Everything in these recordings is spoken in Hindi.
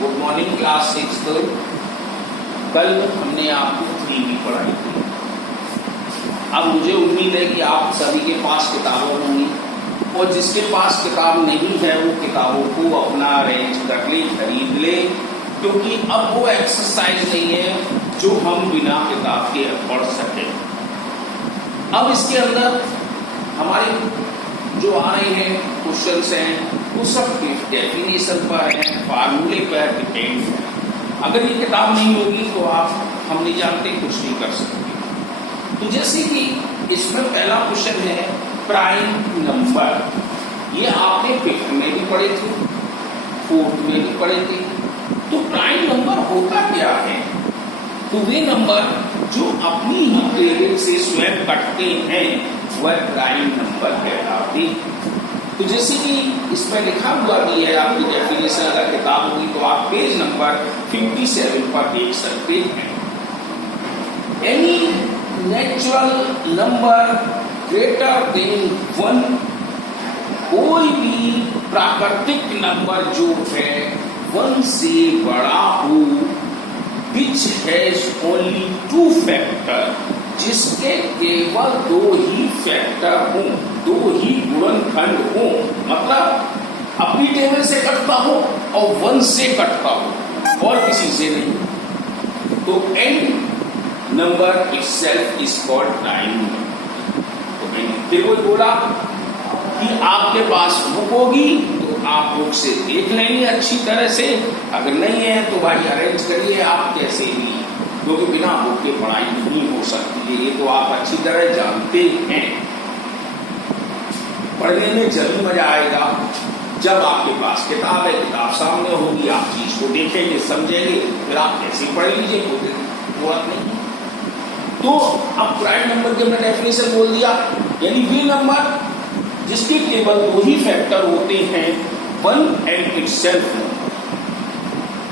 Good morning class 6। कल हमने आपको 3B पढ़ाई थी। अब मुझे उम्मीद है कि आप सभी के पास किताबें होंगी और जिसके पास किताब नहीं है वो किताबों को अपना अरेंज कर ले, खरीद ले, क्योंकि अब वो एक्सरसाइज नहीं है जो हम बिना किताब के पढ़ सके। अब इसके अंदर हमारे जो आ रहे हैं क्वेश्चंस हैं वो सब डेफिनेशन पर हैं, फार्मूले पर डिपेंड है। अगर ये किताब नहीं होगी तो हम नहीं जानते, कुछ नहीं कर सकते। तो जैसे कि इसमें पहला क्वेश्चन है प्राइम नंबर। ये आपने फिफ्थ में भी पढ़े थे, फोर्थ में भी पढ़े थे। तो प्राइम नंबर होता क्या है? तो वे नंबर जो अपनी ही टेबल से स्वयं कटते हैं वह प्राइम नंबर कहलाते। तो जैसे कि इसमें लिखा हुआ भी है, आपकी डेफिनेशन अगर किताब होगी तो आप पेज नंबर 57 पर देख सकते हैं। Any natural number greater than 1, कोई भी प्राकृतिक नंबर जो है 1 से बड़ा हो, which has only 2 factor, जिसके केवल 2 ही फैक्टर हों, 2 ही गुणनखंड हों, मतलब अपनी टेबल से कटता हो और 1 से कटता हो और किसी से नहीं। तो and number itself is called prime. तो फिर कोई बोला कि आपके पास बुक होगी तो आप बुक से देख लेंगे अच्छी तरह से, अगर नहीं है तो भाई अरेंज करिए आप कैसे भी, क्योंकि बिना बुक के पढ़ाई नहीं हो सकती है, ये तो आप अच्छी तरह जानते हैं। पढ़ने में जरूर मजा आएगा जब आपके पास किताब है, किताब सामने होगी, आप चीज को देखेंगे, समझेंगे, फिर आप कैसे पढ़ लीजिए, वो बात नहीं। तो अब प्राइम नंबर की हमने डेफिनेशन बोल दिया, यानी वे नंबर जिसके केवल 2 ही फैक्टर होते हैं, 1 एंड इटसेल्फ।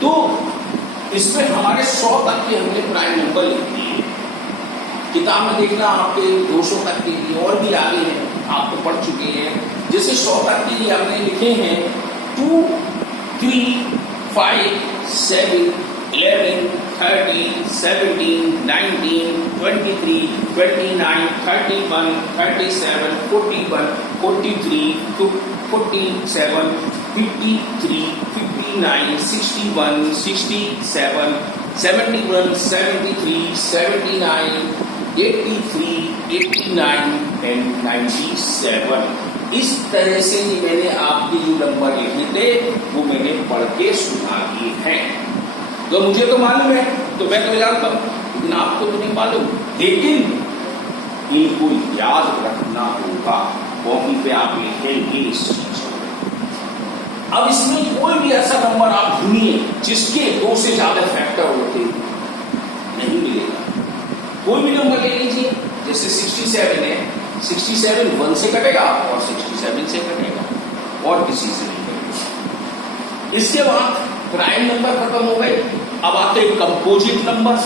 तो इसमें हमारे 100 तक के हमने प्राइम नंबर लिख दिए। किताब में देखना आपके 200 तक के लिए और भी आगे हैं, आप तो पढ़ चुके हैं। जैसे 100 तक के लिए हमने लिखे हैं 2, 3, 5, 7, 11, 13, 17, 19, 23, 29, 31, 37, 41, 43, 47, 53, 59, 61, 67, 71, 73, 79, 83, 89 एंड 97। इस तरह से मैंने आपके जो नंबर लिखे थे वो मैंने पढ़ के सुना दिए हैं। तो मुझे तो मालूम है, तो मैं तो जानता हूं, लेकिन आपको तो नहीं मालूम, लेकिन इनको याद रखना होगा, कॉपी पे आप लिखेंगे इस चीज को। अब इसमें कोई भी ऐसा नंबर आप ढूंढिए जिसके 2 से ज्यादा फैक्टर होते, नहीं मिलेगा। कोई भी नंबर ले लीजिए, जैसे 67 है, 67 1 से कटेगा और 67 से कटेगा और किसी से नहीं कटेगा। इसके बाद प्राइम नंबर खत्म हो गए, अब आते हैं कंपोजिट नंबर।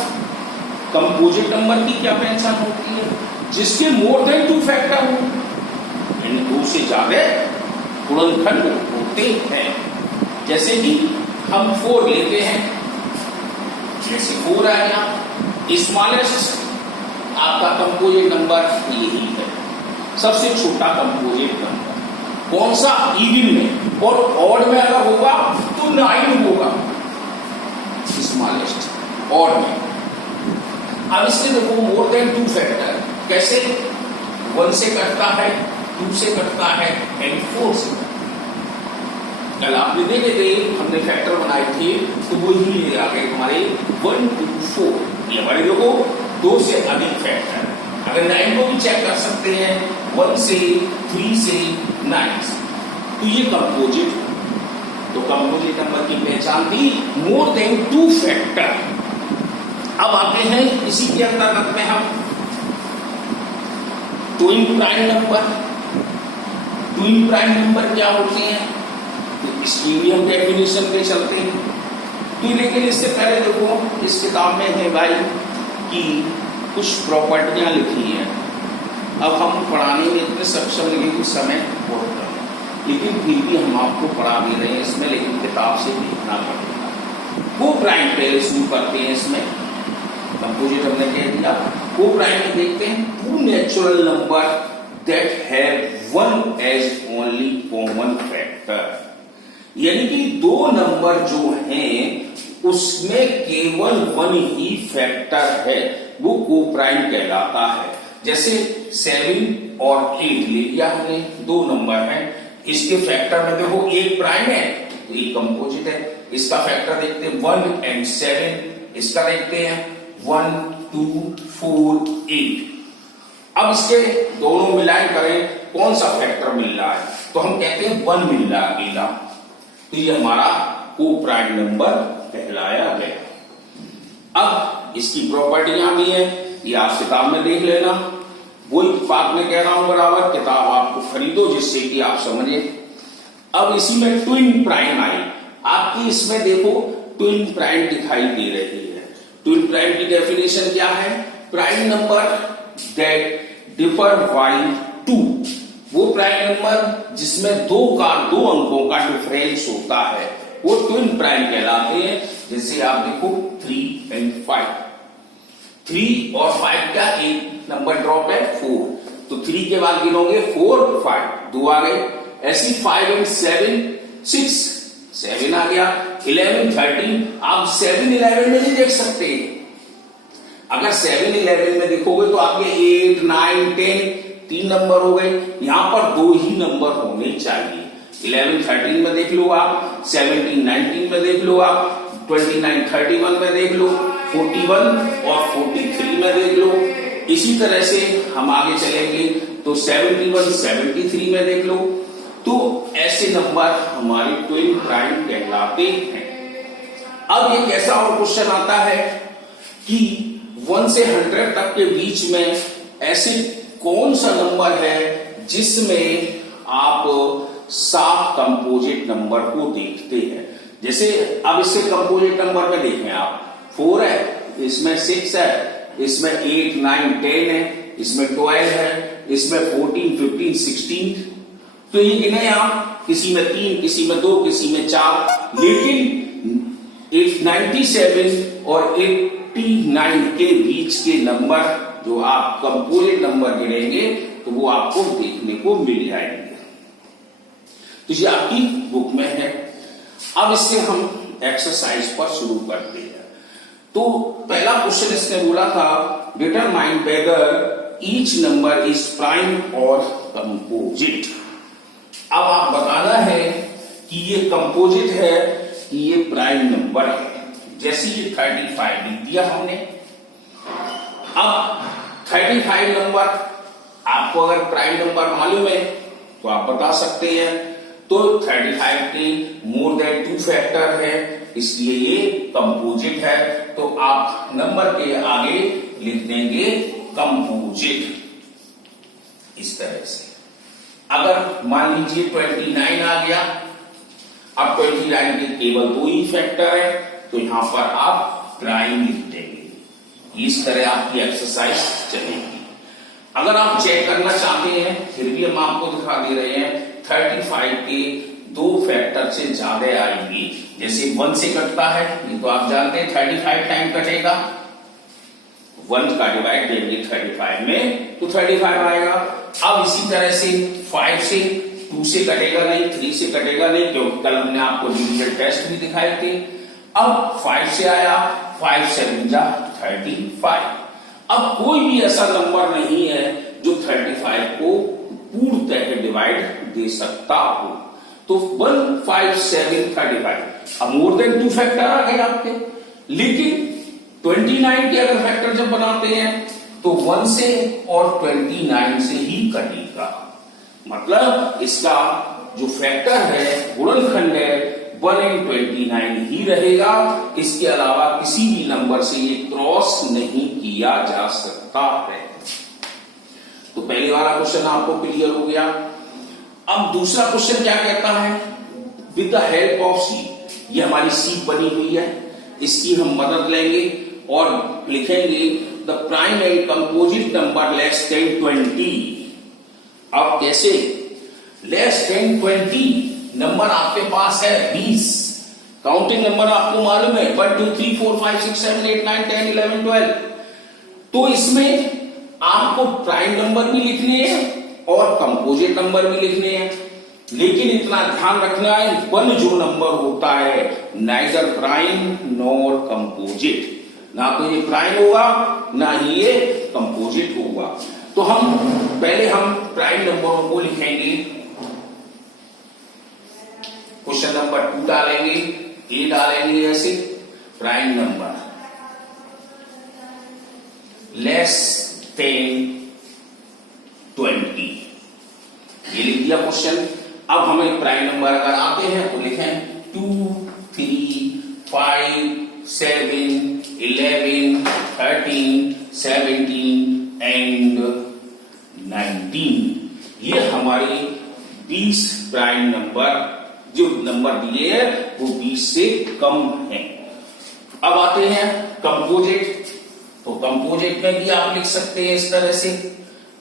कंपोजिट नंबर की क्या पहचान होती है? जिसके मोर देन 2 फैक्टर हो, यानी 2 से ज्यादा गुणनखंड होते हैं। जैसे कि हम 4 लेते हैं, जैसे 4 आया, स्मॉलेस्ट आपका कंपोजिट नंबर यही है, सबसे छोटा कंपोजिट नंबर। कौन सा? इवन में, और ऑड में अगर होगा तो 9 होगा स्मॉलेस्ट, ऑड में। अब इसके देखो मोर देन 2 फैक्टर कैसे? 1 से कटता है, 2 से कटता है एंड 4 से। कल आपने देखे थे, हमने फैक्टर बनाए थे तो वो ही आ गए हमारे 1, 2, 4। ये हमारे देखो 2 से अधिक फैक्टर, अगर 9 को भी चेक कर सकते हैं, 1 से, 3 से, 9 से। तो ये कंपोजिट। तो कंपोजिट नंबर की पहचान दी मोर देन 2 फैक्टर। अब आते हैं इसी के अंतर्गत में हम twin prime number. Twin prime number क्या होते हैं? तो इसकी भी हम डेफिनेशन पे चलते हैं। तो लेकिन इससे पहले देखो इस किताब में है भाई कि कुछ प्रॉपर्टियां लिखी हैं। अब हम पढ़ाने में इतने सक्षम नहीं, कुछ समय बहुत कम, लेकिन फिर भी हम आपको पढ़ा भी रहे हैं इसमें, लेकिन किताब से देखना पड़ेगा। प्राइम पहले शुरू करते हैं, इसमें कंपोजिट हमने कह दिया। को प्राइम में देखते हैं two natural number that have one as only common factor, यानी कि दो नंबर जो हैं उसमें केवल वन ही फैक्टर है, वो को प्राइम कहलाता है। जैसे 7 और 8 ले लिया हमने, दो नंबर हैं, इसके फैक्टर में देखो एक प्राइम है तो एक कंपोजिट है। इसका फैक्टर देखते हैं 1 and 7, इसका देखते हैं 1, 2, 4, 8। अब इसके दोनों मिलान करें कौन सा फैक्टर मिल रहा है, तो हम कहते हैं 1 मिल रहा है अकेला, तो ये हमारा को प्राइम नंबर कहलाया गया। अब इसकी प्रॉपर्टियां भी है, ये आप किताब में देख लेना, वही बात में कह रहा हूं बराबर, किताब आपको खरीदो जिससे कि आप समझे। अब इसी में ट्विन प्राइम आई, आपकी इसमें देखो ट्विन प्राइम दिखाई दे रही है। ट्विन प्राइम की डेफिनेशन क्या है, prime number that differ by 2, वो प्राइम नंबर जिसमें दो अंकों का डिफरेंस होता है वो ट्विन प्राइम कहलाते हैं। जैसे आप देखो 3 and 5, 3 और 5 का एक नंबर ड्रॉप है 4, तो 3 के बाद गिनोगे 4, 5, 2 आ गए। ऐसी 5 and 7, 6, 7 आ गया। 11, 13, आप 7, 11 में नहीं देख सकते, अगर 7, 11 में देखोगे तो आपके 8, 9, 10 3 नंबर हो गए, यहां पर 2 ही नंबर होने चाहिए। 11, 13 में देख लो आप, 17, 19 में देख लो आप, 29, 31 में देख लो, 41 और 43 में देख लो। इसी तरह से हम आगे चलेंगे तो 71, 73 में देख लो। तो ऐसे नंबर हमारे ट्विन प्राइम कहलाते हैं। अब ये कैसा और क्वेश्चन आता है कि 1 से 100 तक के बीच में ऐसे कौन सा नंबर है जिसमें आप साफ कंपोजिट नंबर को देखते हैं। जैसे अब इससे कंपोजिट नंबर में देखें आप, 4 है, इसमें 6 है, इसमें 8, 9, 10 है, इसमें 12 है, इसमें 14, 15, 16, तो ये गिने आप, किसी में 3, किसी में 2, किसी में 4, लेकिन 97 और 89 के बीच के नंबर जो आप कंपोजिट नंबर गिनेंगे तो वो आपको देखने को मिल जाएंगे। तो ये आपकी बुक में है। अब इससे हम एक्सरसाइज पर शुरू करते हैं। तो पहला क्वेश्चन इसने बोला था determine whether each number is prime और कंपोजिट। अब आप बताना है कि ये कंपोजिट है कि ये प्राइम नंबर है। जैसे ये 35 लिख दिया हमने, अब 35 नंबर आपको अगर प्राइम नंबर मालूम है तो आप बता सकते हैं। तो 35 के मोर देन 2 फैक्टर है, इसलिए ये कंपोजिट है। तो आप नंबर के आगे लिख देंगे कंपोजिट, इस तरह से। अगर मान लीजिए 29 आ गया, अब 29 के केवल 2 ही फैक्टर है, तो यहां पर आप प्राइम लिख देंगे। इस तरह आपकी एक्सरसाइज चलेगी। अगर आप चेक करना चाहते हैं, फिर भी हम आपको दिखा दे रहे हैं, 35 के 2 फैक्टर से ज्यादा आएंगी। जैसे 1 से कटता है, ये तो आप जानते हैं 35 टाइम कटेगा, 1 का डिवाइड देंगे 35 में तो 35 आएगा। अब इसी तरह से 5 से 2 से कटेगा नहीं, 3 से कटेगा नहीं, क्योंकि कल हमने आपको डिविजन टेस्ट भी दिखाए थे। अब 5 से आया, 5 7 जा 35। अब कोई भी ऐसा नंबर नहीं है जो 35 को पूर्णतः डिवाइड दे सकता हो। तो 1, 5, 7, 35, अब मोर देन 2 फैक्टर आ गए आपके। लेकिन 29 के अगर फैक्टर जब बनाते हैं तो 1 से और 29 से ही कटेगा। मतलब इसका जो फैक्टर है, गुणनखंड है, 1 and 29 ही रहेगा। इसके अलावा किसी भी नंबर से ये क्रॉस नहीं किया जा सकता है। तो पहले वाला क्वेश्चन आपको क्लियर हो गया। अब दूसरा क्वेश्चन क्या कहता है, विद द हेल्प ऑफ सी, ये हमारी सी बनी हुई है, इसकी हम मदद लेंगे और लिखेंगे the prime and composite number less than 20। अब कैसे, लेस देन 20 नंबर आपके पास है 20, काउंटिंग नंबर आपको मालूम है 1 2 3 4 5 6 7 8 9 10 11 12। तो इसमें आपको प्राइम नंबर भी लिखने हैं और कंपोजिट नंबर भी लिखने हैं, लेकिन इतना ध्यान रखना है 1 जो नंबर होता है नाइदर प्राइम नॉर कंपोजिट, ना तो ये प्राइम होगा ना ही ये कंपोजिट होगा। तो पहले हम प्राइम नंबरों को लिखेंगे। क्वेश्चन नंबर 2 डालेंगे, ए डालेंगे ऐसे प्राइम नंबर लेस देन 20, ये लिख दिया क्वेश्चन। अब हमें प्राइम नंबर अगर आते हैं तो लिखें 2 3 5 7 11 13 17 एंड 19। ये हमारे 20 प्राइम नंबर जो नंबर दिए हैं वो 20 से कम है। अब आते हैं कंपोजिट। तो कंपोजिट में भी आप लिख सकते हैं इस तरह से।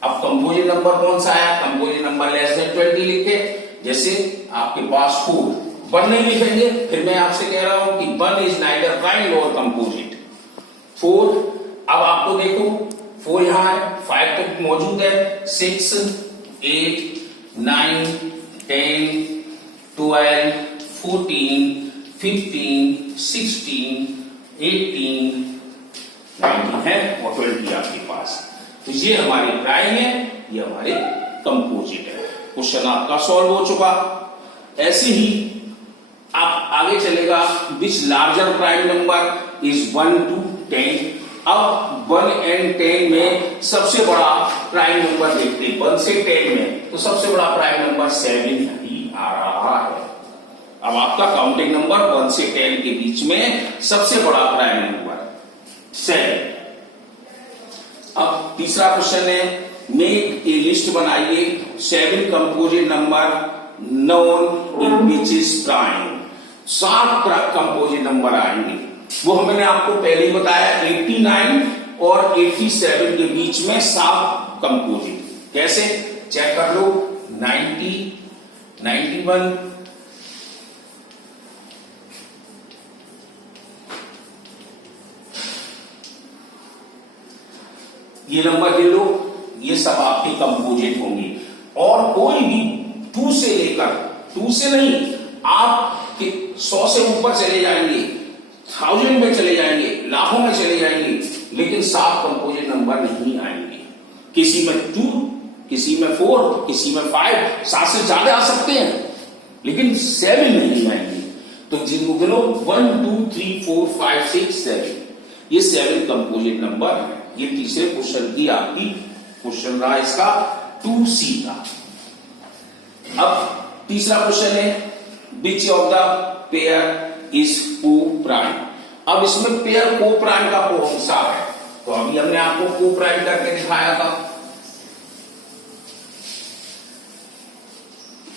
अब कंपोजिट नंबर कौन सा आया? कंपोजिट नंबर लेस देन 20 लिखे। जैसे आपके पास 4, 1 नहीं लिखेंगे, फिर मैं आपसे कह रहा हूं कि 1 is neither prime nor composite. 4, अब आपको देखो 4 यहां है, 5 तो मौजूद है, 6 8 9 10 12 14 15 16 18 19 है और 20 आपके पास। तो ये हमारे प्राइम है, ये हमारे कंपोजिट है। क्वेश्चन आपका सॉल्व हो चुका। ऐसे ही आप आगे चलेगा which larger prime number is 1 to 10। अब 1 and 10 में सबसे बड़ा प्राइम नंबर देखते हैं। 1 से 10 में तो सबसे बड़ा प्राइम नंबर 7 ही आ रहा है। अब आपका काउंटिंग नंबर 1 से 10 के बीच में सबसे बड़ा प्राइम नंबर 7। अब तीसरा क्वेश्चन है मेक ए लिस्ट बनाइए 7 composite number known in which is prime. 7 composite number आएंगे, वो मैंने आपको पहले ही बताया 89 और 87 के बीच में 7 कंपोजिट। कैसे चेक कर लो 90 91 ये नंबर ले लो, ये सब आपके कंपोजिट होंगे। और कोई भी 2 से लेकर 2 से नहीं, आप 100 से ऊपर चले जाएंगे, 1000 में चले जाएंगे, लाखों में चले जाएंगे, लेकिन 7 कंपोजिट नंबर नहीं आएंगे। किसी में 2, किसी में 4, किसी में 5, 7 से ज्यादा आ सकते हैं, लेकिन 7 नहीं आएंगे। तो जिनको गिनो 1 2 3 4 5 6 7, ये 7 कंपोजिट नंबर है। ये तीसरे क्वेश्चन की आपकी क्वेश्चन रहा इसका 2C का। अब तीसरा क्वेश्चन है which of the pair is को प्राइम। अब इसमें पेयर को प्राइम का कौन सा है? तो अभी हमने आपको को प्राइम करके दिखाया था।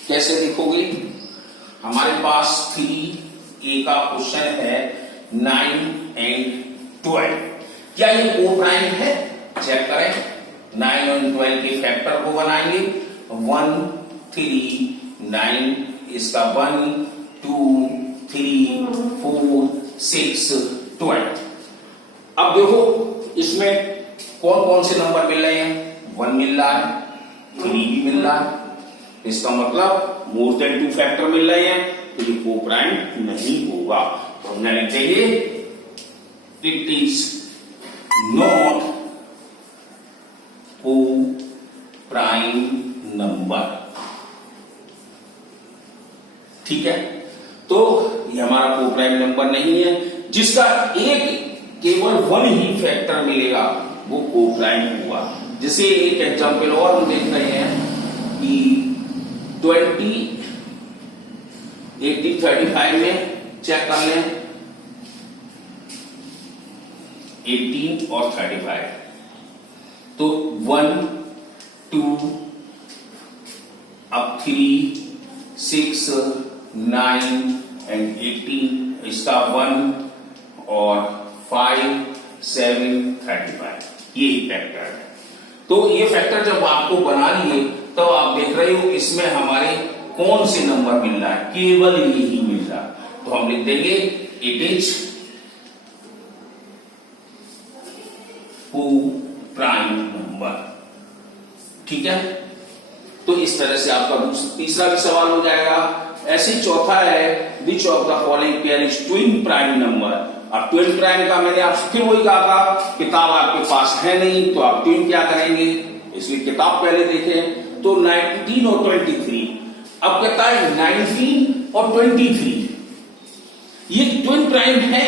कैसे देखोगे? हमारे पास 3A का क्वेश्चन है 9 and 12। क्या ये को प्राइम है? चेक करें। 9 और 12 के फैक्टर को बनाएंगे। 1 3 9, इसका 1 2 3 4 6 12। अब देखो इसमें कौन कौन से नंबर मिल रहे हैं? 1 मिल रहा है, 3 भी मिल रहा है, इसका मतलब मोर देन 2 फैक्टर मिल रहे हैं, तो ये को प्राइम नहीं होगा। तो हमने लिख देंगे इट इज नॉट को प्राइम नंबर। ठीक है, तो ये हमारा को प्राइम नंबर नहीं है। जिसका एक केवल 1 ही फैक्टर मिलेगा वो को प्राइम होगा। जैसे एक एग्जांपल और हम देख रहे हैं कि 20 1835 में चेक कर लें 18 और 35, तो 1 2 अब 3 6 9 एंड 18, इसका 1 और 5 7 35, यही फैक्टर है। तो ये फैक्टर जब आपको बना लिए तो आप देख रहे हो इसमें हमारे कौन से नंबर मिल रहा है? केवल यही मिल रहा है। तो हम लिख देंगे it is two prime number. ठीक है, तो इस तरह से आपका तीसरा भी सवाल हो जाएगा। ऐसे चौथा है which of the following pair is twin prime number. अब ट्विन प्राइम का मैंने आपसे फिर वही कहा था, किताब आपके पास है नहीं तो आप ट्विन क्या करेंगे, इसलिए किताब पहले देखें। तो 19 और 23, अब कहता है 19 और 23 ये ट्विन प्राइम है?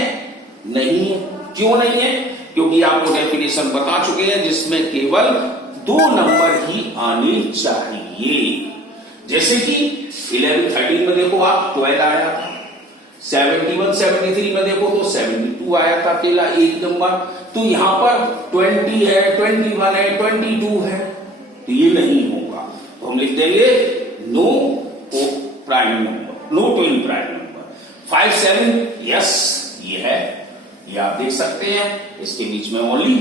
नहीं है। क्यों नहीं है? क्योंकि आपको डेफिनेशन बता चुके हैं जिसमें केवल 2 नंबर ही आने चाहिए। जैसे कि 11 13 में देखो आप 12 आया था, 71 73 में देखो तो 72 आया था अकेला एक नंबर। तो यहां पर 20 है, 21 है, 22 है, तो ये नहीं होगा। तो हम लिख देंगे no prime number, no twin prime number. 5 7 yes ये है, ये आप देख सकते हैं। इसके बीच में ओनली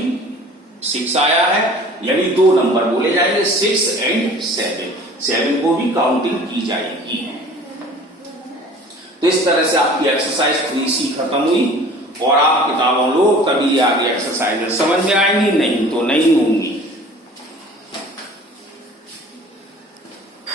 6 आया है, यानी 2 नंबर बोले जाएंगे 6 एंड 7। 7 को भी काउंटिंग की जाएगी। तो इस तरह से आपकी एक्सरसाइज 3C खत्म हुई और आप किताबों लो तभी आगे एक्सरसाइज समझ में आएंगी, नहीं तो नहीं होंगी।